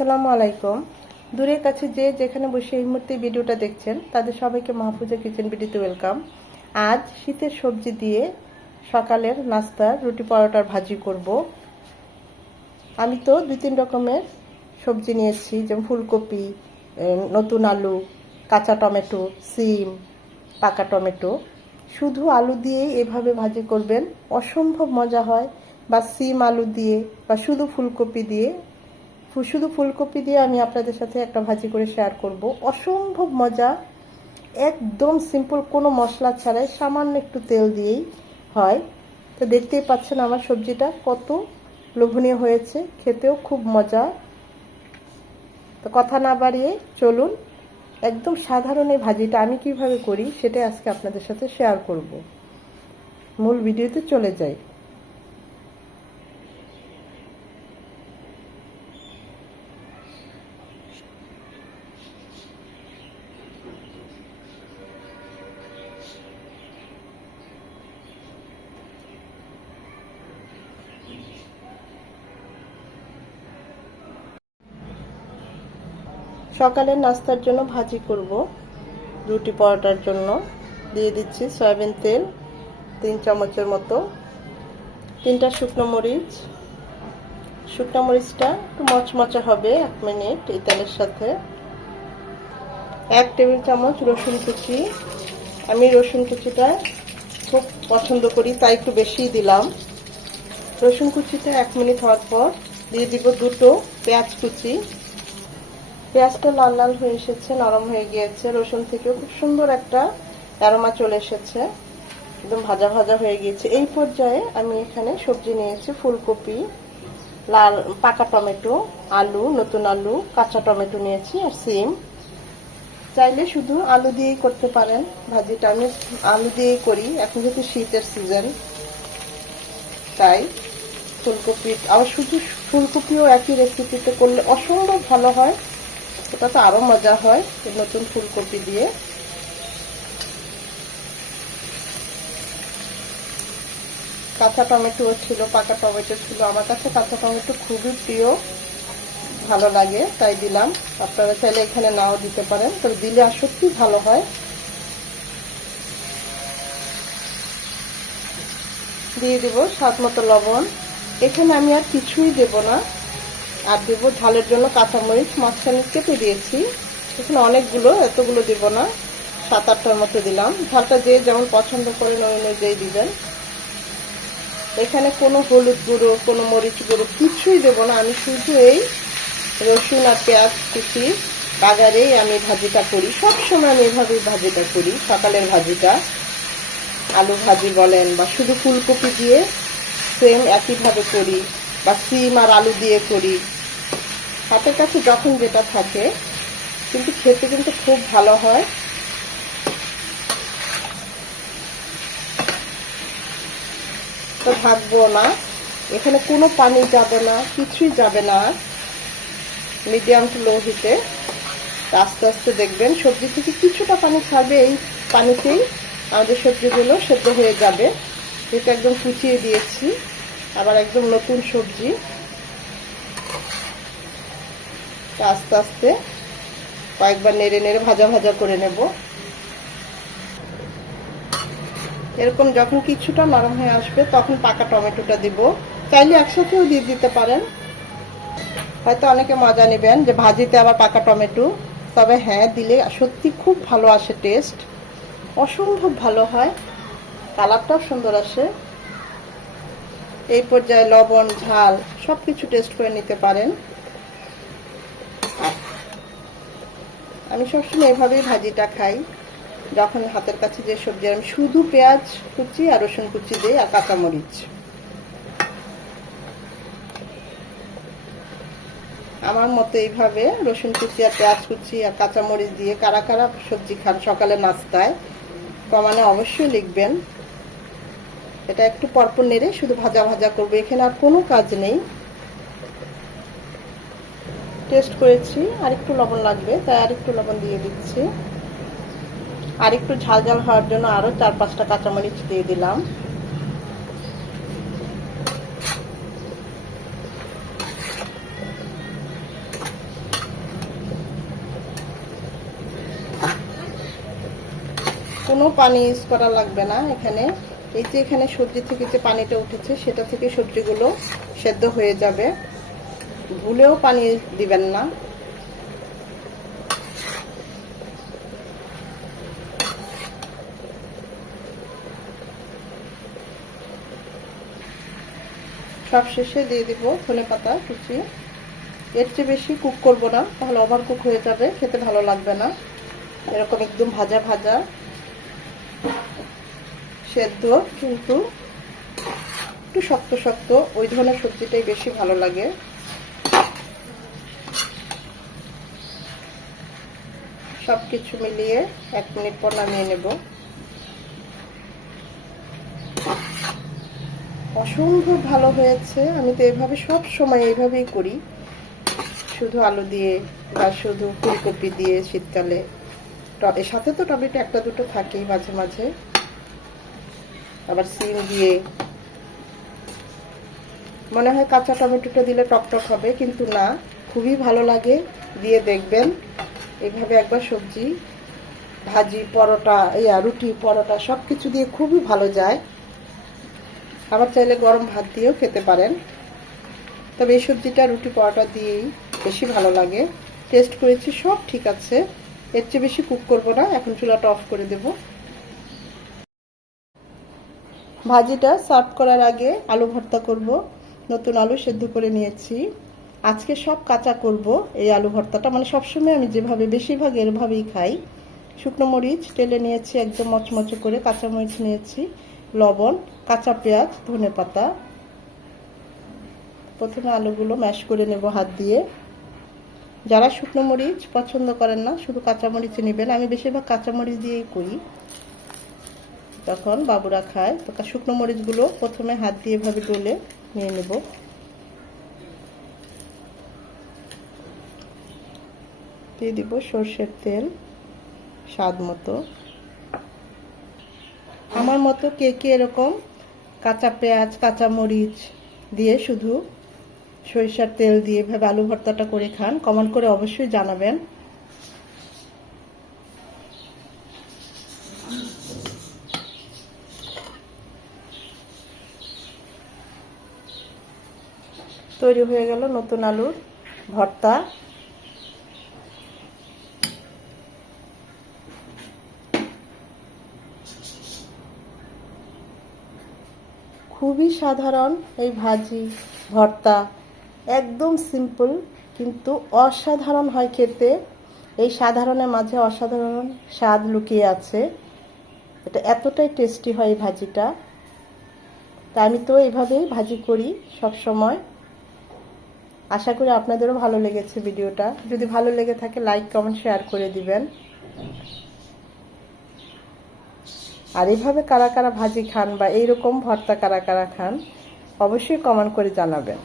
আসসালামু আলাইকুম। দূরের কাছে যে যেখানে বসে এই মুহূর্তে ভিডিওটা দেখছেন তাদের সবাইকে মাহফুজা কিচেন ভিডিওতে ওয়েলকাম। আজ শীতের সবজি দিয়ে সকালের নাস্তার রুটি পরোটার ভাজি করব। আমি তো 2-3 রকমের সবজি নিয়েছি, যেমন ফুলকপি, নতুন আলু, কাঁচা টমেটো, সিম, পাকা টমেটো। শুধু আলু দিয়েই এভাবে ভাজি করবেন, অসম্ভব মজা হয়। বা সিম আলু দিয়ে বা শুধু ফুলকপি দিয়ে আমি আপনাদের সাথে একটা ভাজি করে শেয়ার করব। অসম্ভব মজা, একদম সিম্পল, কোনো মশলা ছাড়াই, সামান্য একটু তেল দিয়েই হয়। তো দেখতেই পাচ্ছেন আমার সবজিটা কত লোভনীয় হয়েছে, খেতেও খুব মজা। তো কথা না বাড়িয়ে চলুন একদম সাধারণ এই ভাজিটা আমি কিভাবে করি সেটাই আজকে আপনাদের সাথে শেয়ার করব। মূল ভিডিওতে চলে যাই। সকালের নাস্তার জন্য ভাজি করব, রুটি পরোটার জন্য দিয়ে দিচ্ছি সয়াবিন তেল 3 চামচের মতো, 3টা শুকনো মরিচটা একটু মচমচে হবে 1 মিনিট এই তেলের সাথে। 1 টেবিল চামচ রসুন কুচি, আমি রসুন কুচিটা খুব পছন্দ করি তাই একটু বেশিই দিলাম। রসুন কুচিটা 1 মিনিট হওয়ার পর দিয়ে দিব 2টো পেঁয়াজ কুচি। পেঁয়াজটা লাল লাল হয়ে এসেছে, নরম হয়ে গিয়েছে, রসুন থেকেও খুব সুন্দর একটা অ্যারোমা চলে এসেছে, একদম ভাজা ভাজা হয়ে গিয়েছে। এই পর্যায়ে আমি এখানে সবজি নিয়েছি, ফুলকপি, লাল পাকা টমেটো, আলু, নতুন আলু, কাঁচা টমেটো নিয়েছি আর সিম। চাইলে শুধু আলু দিয়েই করতে পারেন ভাজিটা, আমি আলু দিয়েই করি, এখন যেহেতু শীতের সিজন তাই ফুলকপি, আবার শুধু ফুলকপিও একই রেসিপিতে করলে অসম্ভব ভালো হয়, এটা তো আরো মজা হয় নতুন ফুলকপি দিয়ে। কাঁচা টমেটো ছিল, পাকা টমেটো ছিল, আমার কাছে কাঁচা টমেটো খুবই প্রিয়, ভালো লাগে তাই দিলাম। আপনারা চাইলে এখানে নাও দিতে পারেন, তবে দিলে আর সত্যি ভালো হয়। দিয়ে দেব স্বাদ মতো লবণ। এখানে আমি আর কিছুই দেব না, আর দেব ঝালের জন্য কাঁচামরিচ মাঝখানে কেটে দিয়েছি, এখানে অনেকগুলো, এতগুলো দেব না, 7-8টার মতো দিলাম। ঝালটা যে যেমন পছন্দ করেন ওই অনুযায়ী দিবেন। এখানে কোনো হলুদ গুঁড়ো, কোনো মরিচ গুঁড়ো কিছুই দেব না, আমি শুধু এই রসুন আর পেঁয়াজ কুচি বাগারেই আমি ভাজিটা করি। সবসময় আমি এভাবেই ভাজিটা করি, সকালের ভাজিটা। আলু ভাজি বলেন বা শুধু ফুলকপি দিয়ে সেম একইভাবে করি, বা সিম আর আলু দিয়ে করি, হাতের কাছে যখন যেটা থাকে, কিন্তু খেতে কিন্তু খুব ভালো হয়। তো ভাজবো না, এখানে কোনো পানি যাবে না, কিছুই যাবে না, মিডিয়াম টু লো হিটে আস্তে আস্তে দেখবেন সবজি থেকে কিছুটা পানি ছাড়বে, এই পানিতেই আমাদের সবজিগুলো সেদ্ধ হয়ে যাবে। এটা একদম কুচিয়ে দিয়েছি, আবার একদম নতুন সবজি, আস্তে আস্তে কয়েকবার নেড়ে নেড়ে ভাজা ভাজা করে নেব। এরকম যখন কিছুটা নরম হয়ে আসবে তখন পাকা টমেটোটা দিব, চাইলে একসাথেও দিয়ে দিতে পারেন, হয়তো অনেকে মজা নেবেন যে ভাজিতে আবার পাকা টমেটো, তবে হ্যাঁ দিলে সত্যি খুব ভালো আসে, টেস্ট অসম্ভব ভালো হয়, কালারটাও সুন্দর আসে। এই পর্যায়ে লবণ ঝাল সব কিছু টেস্ট করে নিতে পারেন। আমি সবসময় এভাবেই ভাজিটা খাই, যখন হাতের কাছে যে সবজি, আমি শুধু পেঁয়াজ কুচি আর রসুন কুচি দিই আর কাঁচামরিচ। আমার মতো এইভাবে রসুন কুচি আর পেঁয়াজ কুচি আর কাঁচামরিচ দিয়ে কারা কারা সবজি খান সকালে নাস্তায়, কমানে অবশ্যই লিখবেন। এটা একটু পরপর নেড়ে শুধু ভাজা ভাজা করবো, এখানে আর কোনো কাজ নেই। টেস্ট করেছি, আর একটু লবণ লাগবে তাই আর একটু লবণ দিয়ে দিচ্ছি, আর একটু ঝাল ঝাল হওয়ার জন্য আরো 4-5টা কাঁচামরিচ দিয়ে দিলাম। কোনো পানি ইউজ করা লাগবে না এখানে। এই যে এখানে সবজি থেকে যে পানিটা উঠেছে সেটা থেকে সবজিগুলো সেদ্ধ হয়ে যাবে, ভুলেও পানি দিবেন না। সব শেষে দিয়ে দিব ধনেপাতা কুচি। এর চেয়ে বেশি কুক করব না, তাহলে ওভার কুক হয়ে যাবে, খেতে ভালো লাগবে না। এরকম একদম ভাজা ভাজা সেদ্ধ কিন্তু একটু শক্ত শক্ত ওই ধরনের সবজিটাই বেশি ভালো লাগে। সবকিছু মিলিয়ে 1 মিনিট পর নামিয়ে নেব। অসম্ভব ভালো হয়েছে। আমি তো এভাবে সব সময় এইভাবেই করি, শুধু আলু দিয়ে বা শুধু ফুলকপি দিয়ে শীতকালে। এর সাথে তো টমেটো একটা দুটো থাকেই মাঝে মাঝে, আবার সিম দিয়ে। মনে হয় কাঁচা টমেটোটা দিলে টকটক হবে, কিন্তু না, খুবই ভালো লাগে। দিয়ে দেখবেন এইভাবে একবার সবজি ভাজি পরোটা রুটি পরোটা সব কিছু দিয়ে খুবই ভালো যায়। আবার চাইলে গরম ভাত দিয়েও খেতে পারেন, তবে এই সবজিটা রুটি পরোটা দিয়েই বেশি ভালো লাগে। টেস্ট করেছি, সব ঠিক আছে। এর চেয়ে বেশি কুক করব না, এখন চুলাটা অফ করে দেব। ভাজিটা সার্ভ করার আগে আলু ভর্তা করব। নতুন আলু সেদ্ধ করে নিয়েছি। আজকে সব কাঁচা করব এই আলু ভর্তাটা, মানে সবসময় আমি যেভাবে বেশিরভাগ এরভাবেই খাই। শুকনো মরিচ টেলে নিয়েছি একদম মচমচে করে, কাঁচা মরিচ নিয়েছি, লবণ, কাঁচা পেঁয়াজ, ধনেপাতা। প্রথমে আলুগুলো ম্যাশ করে নেব হাত দিয়ে। যারা শুকনো মরিচ পছন্দ করেন না, শুধু কাঁচা মরিচ নেবেন। আমি বেশিরভাগ কাঁচা মরিচ দিয়েই করি, তখন বাবুরা খায়। তো শুকনো মরিচগুলো প্রথমে হাত দিয়ে এভাবে ডলে নিয়ে নেব। দিয়ে দিব সরষের তেল স্বাদ মতো। আমার মতো কে কে এরকম কাঁচা পেঁয়াজ কাঁচা মরিচ দিয়ে শুধু সরিষার তেল দিয়ে এভাবে আলু ভর্তাটা করে খান, কমেন্ট করে অবশ্যই জানাবেন। তৈরি হয়ে গেল নতুন আলুর ভর্তা। খুবই সাধারণ এই ভাজি ভর্তা, একদম সিম্পল, কিন্তু অসাধারণ হয় খেতে। এই সাধারণের মাঝে অসাধারণ স্বাদ লুকিয়ে আছে। এটা এতটাই টেস্টি হয় এই ভাজিটা। তা আমি তো এইভাবেই ভাজি করি সব সময়। আশা করি আপনাদেরও ভালো লেগেছে ভিডিওটা। যদি ভালো লেগে থাকে লাইক কমেন্ট শেয়ার করে দিবেন। আর এইভাবে কারা কারা ভাজি খান বা এইরকম ভর্তা কারা কারা খান অবশ্যই কমেন্ট করে জানাবেন।